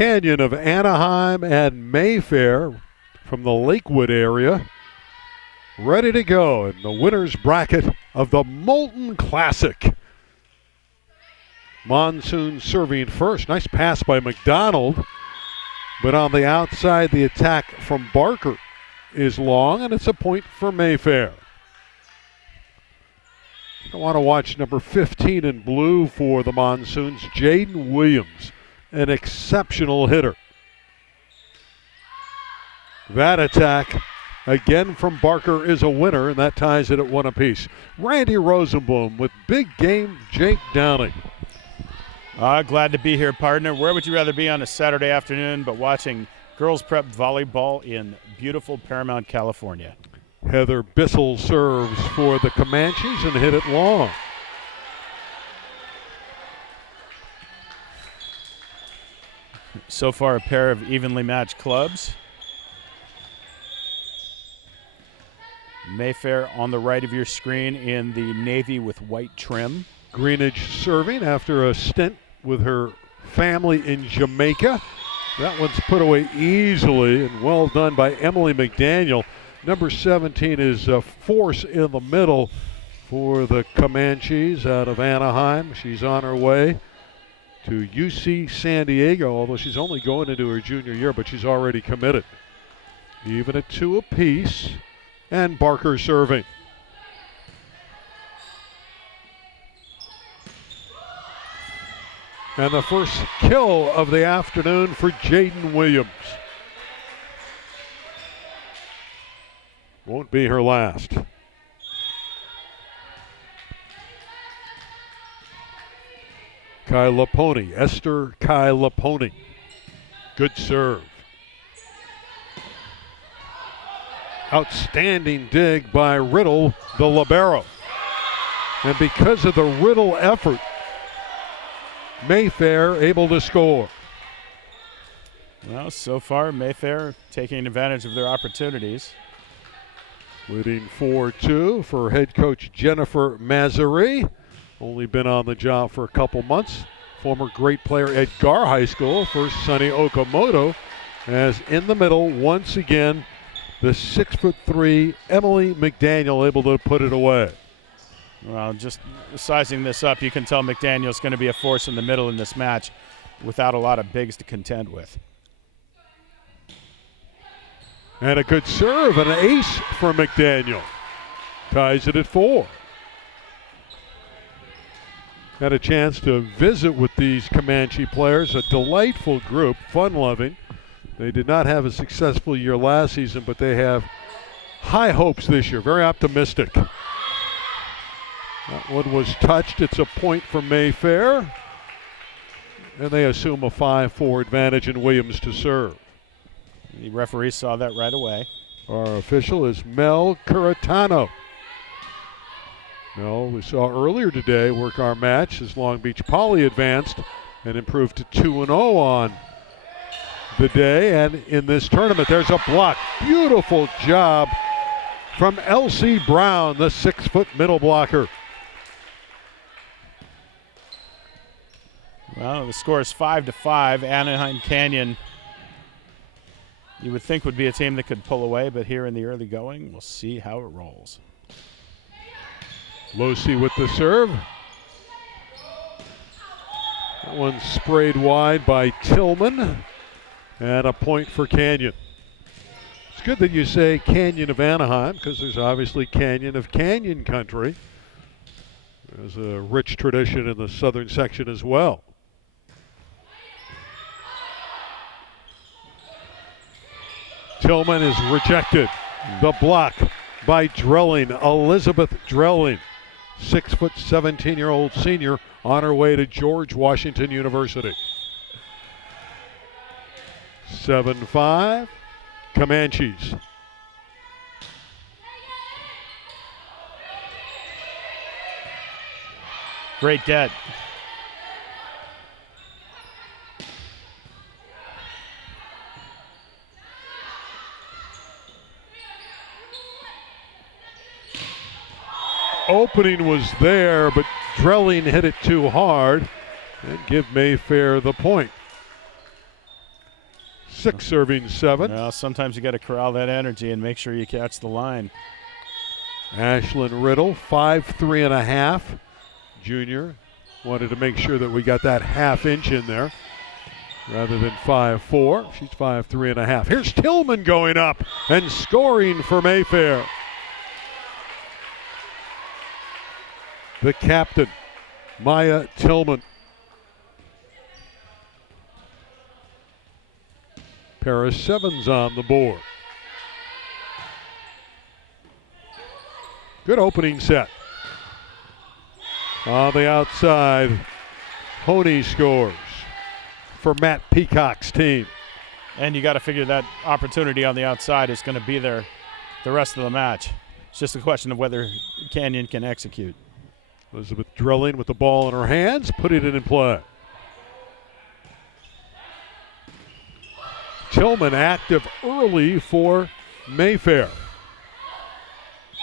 Canyon of Anaheim and Mayfair from the Lakewood area, ready to go in the winner's bracket of the Molten Classic. Monsoon serving first. Nice pass by McDonald, but on the outside the attack from Barker is long, and it's a point for Mayfair. I want to watch number 15 in blue for the Monsoons, Jaden Williams, an exceptional hitter. That attack, again from Barker, is a winner, and that ties it at 1 apiece. Randy Rosenblum with big game Jake Downing. Glad to be here, partner. Where would you rather be on a Saturday afternoon but watching girls prep volleyball in beautiful Paramount, California? Heather Bissell serves for the Comanches and hit it long. So far, a pair of evenly matched clubs. Mayfair on the right of your screen in the navy with white trim. Greenidge serving after a stint with her family in Jamaica. That one's put away easily and well done by Emily McDaniel. Number 17 is a force in the middle for the Comanches out of Anaheim. She's on her way to UC San Diego, although she's only going into her junior year, but she's already committed. Even at 2 apiece, and Barker serving. And the first kill of the afternoon for Jaden Williams. Won't be her last. Esther Kai Laponi. Good serve. Outstanding dig by Riddle, the libero. And because of the Riddle effort, Mayfair able to score. Well, so far, Mayfair taking advantage of their opportunities. Leading 4-2 for head coach Jennifer Mazzari. Only been on the job for a couple months. Former great player at Gar High School for Sonny Okamoto. As in the middle, once again, the 6'3" Emily McDaniel able to put it away. Well, just sizing this up, you can tell McDaniel's going to be a force in the middle in this match without a lot of bigs to contend with. And a good serve, and an ace for McDaniel. Ties it at 4. Had a chance to visit with these Comanche players, a delightful group, fun-loving. They did not have a successful year last season, but they have high hopes this year, very optimistic. That one was touched. It's a point for Mayfair. And they assume a 5-4 advantage in Williams to serve. The referee saw that right away. Our official is Mel Curatano. Mel, we saw earlier today, work our match as Long Beach Poly advanced and improved to 2-0 on the day. And in this tournament, there's a block. Beautiful job from Elsie Brown, the 6-foot middle blocker. Well, the score is 5-5. Anaheim Canyon, you would think, would be a team that could pull away, but here in the early going, we'll see how it rolls. Losi with the serve. That one sprayed wide by Tillman, and a point for Canyon. It's good that you say Canyon of Anaheim, because there's obviously Canyon of Canyon country. There's a rich tradition in the southern section as well. Tillman is rejected. The block by Drelling, Elizabeth Drelling, 17-year-old senior on her way to George Washington University. 7-5, Comanches. Great get. Opening was there, but Drelling hit it too hard and give Mayfair the point. 6 serving 7. Well, sometimes you got to corral that energy and make sure you catch the line. Ashlyn Riddle, 5'3½". Junior wanted to make sure that we got that half-inch in there rather than 5'4". She's 5'3½". Here's Tillman going up and scoring for Mayfair. The captain, Maya Tillman. Pair of 7s on the board. Good opening set. On the outside, Honey scores for Matt Peacock's team. And you got to figure that opportunity on the outside is going to be there the rest of the match. It's just a question of whether Canyon can execute. Elizabeth Drilling with the ball in her hands, putting it in play. Tillman active early for Mayfair.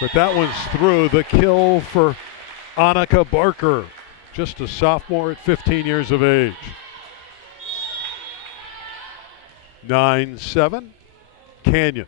But that one's through. The kill for Annika Barker, just a sophomore at 15 years of age. 9-7, Canyon.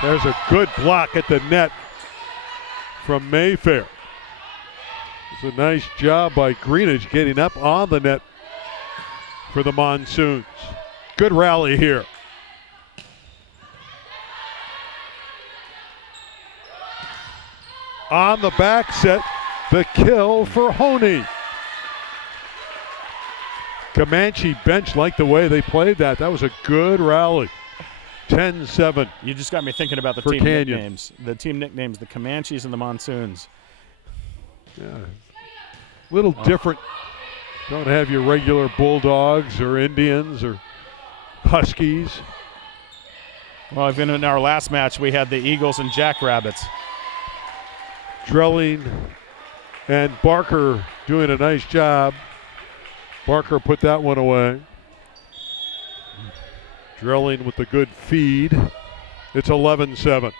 There's a good block at the net from Mayfair. It's a nice job by Greenidge getting up on the net for the Monsoons. Good rally here. On the back set, the kill for Honey. Comanche bench liked the way they played that. That was a good rally. 10-7. You just got me thinking about the for team Canyon. nicknames. The team nicknames, the Comanches and the Monsoons. Yeah. Little different. Don't have your regular Bulldogs or Indians or Huskies. Well, even in our last match, we had the Eagles and Jackrabbits. Drilling and Barker doing a nice job. Barker put that one away. Drilling with the good feed. It's 11-7.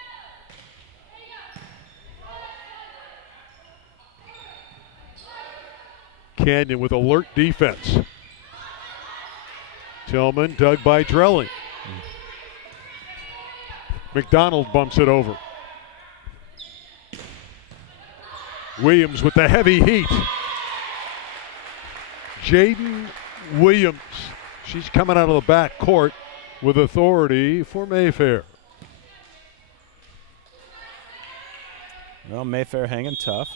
Canyon with alert defense. Tillman dug by Drilling. McDonald bumps it over. Williams with the heavy heat. Jaden Williams. She's coming out of the back court with authority for Mayfair. Well, Mayfair hanging tough.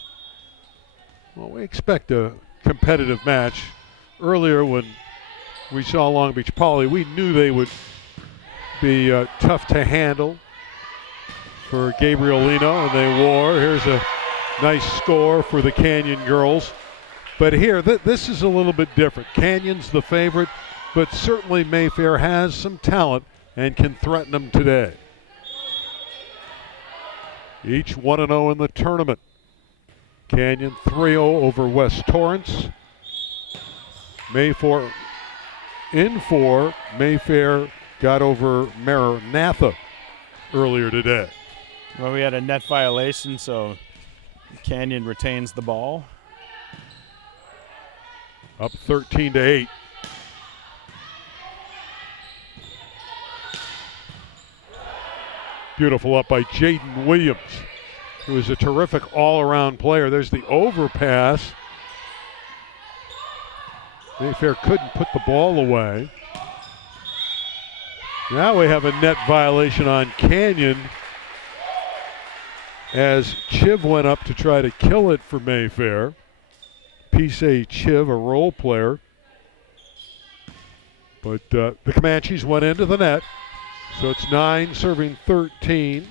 Well, we expect a competitive match. Earlier when we saw Long Beach Poly, we knew they would be tough to handle for Gabrielino, and they wore. Here's a nice score for the Canyon girls. But here, this is a little bit different. Canyon's the favorite, but certainly Mayfair has some talent and can threaten them today. Each 1-0 in the tournament. Canyon 3-0 over West Torrance. Mayfair in 4. Mayfair got over Maranatha earlier today. Well, we had a net violation, so Canyon retains the ball. Up 13-8. Beautiful up by Jaden Williams, who is a terrific all-around player. There's the overpass. Mayfair couldn't put the ball away. Now we have a net violation on Canyon as Chiv went up to try to kill it for Mayfair. Pisay Chiv, a role player. But the Comanches went into the net. So it's 9 serving 13.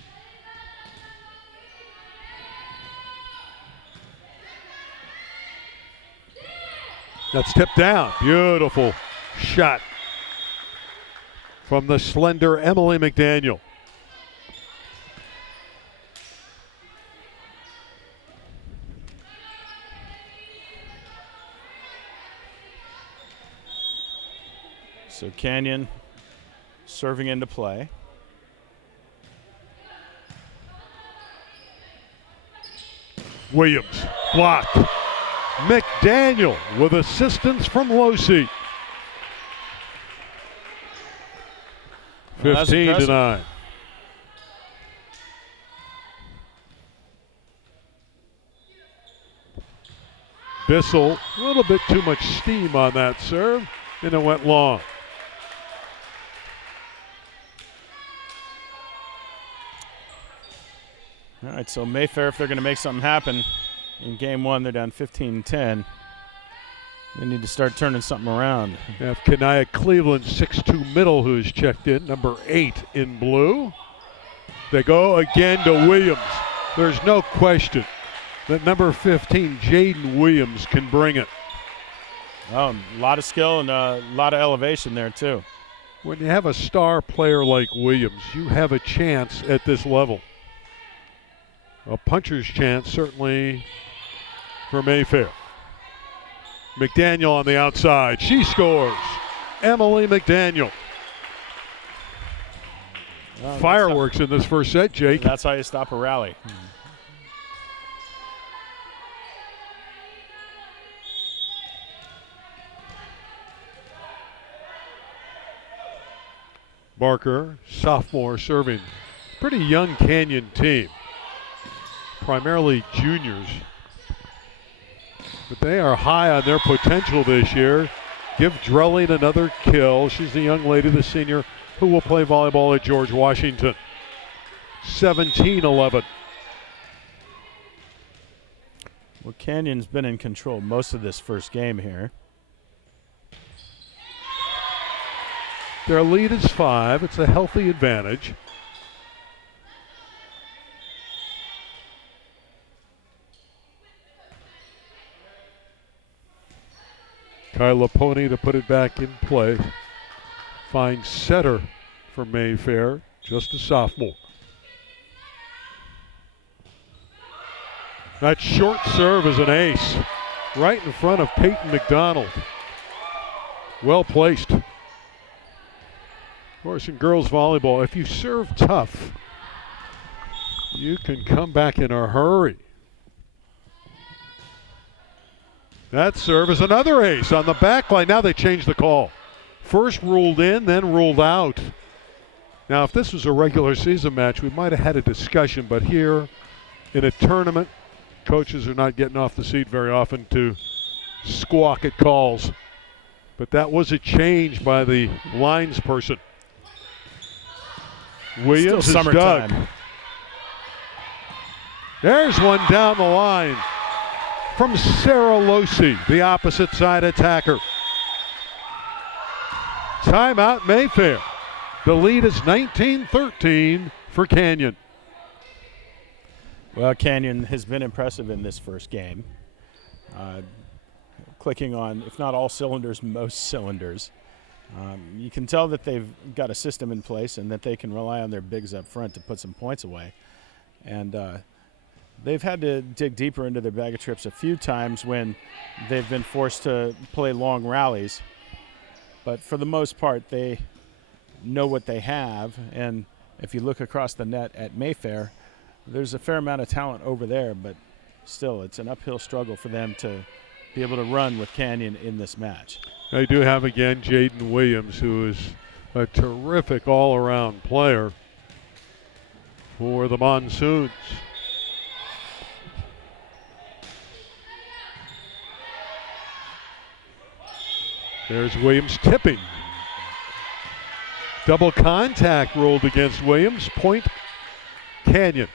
That's tipped down. Beautiful shot from the slender Emily McDaniel. So Canyon serving into play. Williams blocked. McDaniel with assistance from Losi. Well, 15-9. Bissell, a little bit too much steam on that serve, and it went long. All right, so Mayfair, if they're going to make something happen in game one, they're down 15-10. They need to start turning something around. We have Kanaya Cleveland, 6'2" middle, who's checked in, number 8 in blue. They go again to Williams. There's no question that number 15, Jaden Williams, can bring it. Oh, a lot of skill and a lot of elevation there, too. When you have a star player like Williams, you have a chance at this level. A puncher's chance, certainly, for Mayfair. McDaniel on the outside. She scores. Emily McDaniel. Well, Fireworks in this first set, Jake. That's how you stop a rally. Barker, sophomore, serving. Pretty young Canyon team. Primarily juniors. But they are high on their potential this year. Give Drelling another kill. She's the young lady, the senior, who will play volleyball at George Washington. 17-11. Well, Canyon's been in control most of this first game here. Their lead is 5. It's a healthy advantage. Kyla Pony to put it back in play. Finds setter for Mayfair, just a sophomore. That short serve is an ace, right in front of Peyton McDonald. Well placed. Of course, in girls volleyball, if you serve tough, you can come back in a hurry. That serve is another ace on the back line. Now they changed the call. First ruled in, then ruled out. Now, if this was a regular season match, we might have had a discussion, but here in a tournament, coaches are not getting off the seat very often to squawk at calls. But that was a change by the lines person. Williams is dug. There's one down the line from Sarah Losi, the opposite side attacker. Timeout Mayfair. The lead is 19-13 for Canyon. Well, Canyon has been impressive in this first game. Clicking on, if not all cylinders, most cylinders. You can tell that they've got a system in place and that they can rely on their bigs up front to put some points away. And they've had to dig deeper into their bag of tricks a few times when they've been forced to play long rallies. But for the most part, they know what they have. And if you look across the net at Mayfair, there's a fair amount of talent over there, but still it's an uphill struggle for them to be able to run with Canyon in this match. They do have again Jaden Williams, who is a terrific all-around player for the Monsoons. There's Williams tipping. Double contact ruled against Williams. Point Canyon.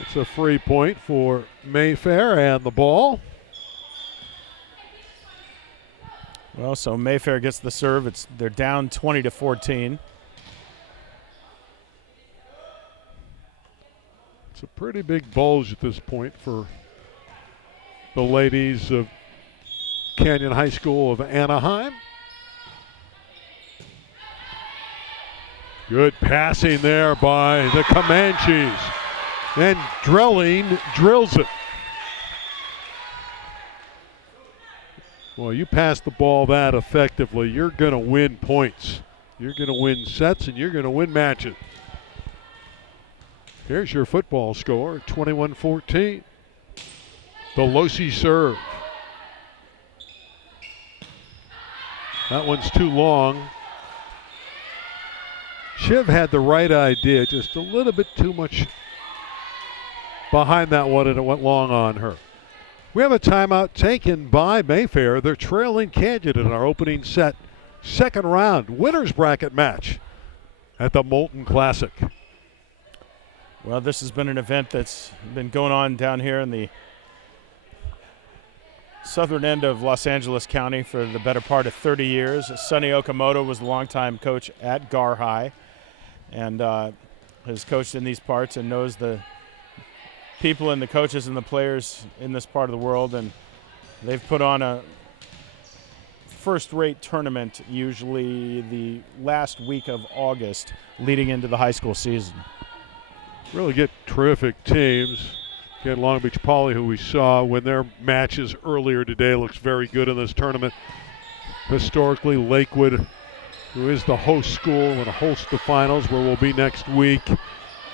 It's a free point for Mayfair and the ball. Well, so Mayfair gets the serve. They're down 20-14. It's a pretty big bulge at this point for the ladies of Canyon High School of Anaheim. Good passing there by the Comanches. And Drelling drills it. Well, you pass the ball that effectively, you're going to win points. You're going to win sets and you're going to win matches. Here's your football score, 21-14. Belosi serve. That one's too long. Shiv had the right idea, just a little bit too much behind that one, and it went long on her. We have a timeout taken by Mayfair. They're trailing Canyon in our opening set. Second round winner's bracket match at the Molten Classic. Well, this has been an event that's been going on down here in the southern end of Los Angeles County for the better part of 30 years. Sonny Okamoto was the longtime coach at Gar High and has coached in these parts and knows the people and the coaches and the players in this part of the world. And they've put on a first-rate tournament usually the last week of August leading into the high school season. Really get terrific teams. Again, Long Beach Poly, who we saw win their matches earlier today, looks very good in this tournament. Historically, Lakewood, who is the host school and hosts the finals where we'll be next week,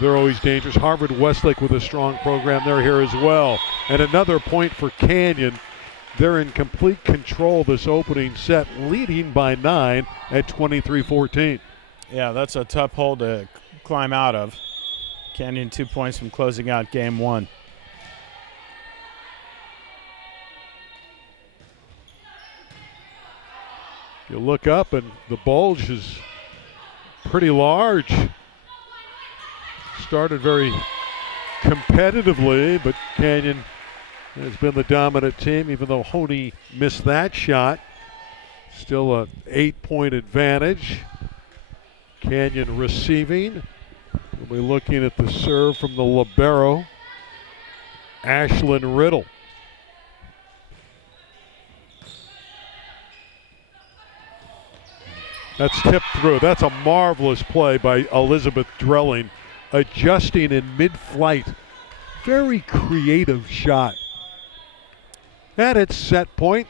they're always dangerous. Harvard Westlake with a strong program, they're here as well. And another point for Canyon. They're in complete control this opening set, leading by 9 at 23-14. Yeah, that's a tough hole to climb out of. Canyon 2 points from closing out game one. You look up and the bulge is pretty large. Started very competitively, but Canyon has been the dominant team, even though Honey missed that shot. Still an 8-point advantage. Canyon receiving. We'll be looking at the serve from the libero, Ashlyn Riddle. That's tipped through. That's a marvelous play by Elizabeth Drelling, adjusting in mid-flight. Very creative shot. And it's set point.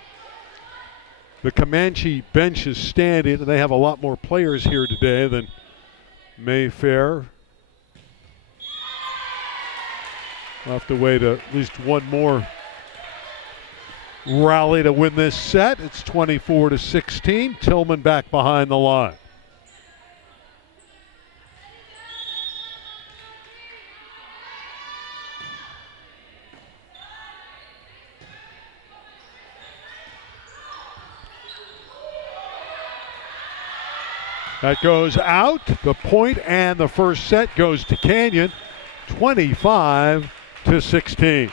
The Comanche bench is standing, and they have a lot more players here today than Mayfair. We'll have to wait at least one more rally to win this set. It's 24-16. Tillman back behind the line. That goes out. The point and the first set goes to Canyon, 25-16.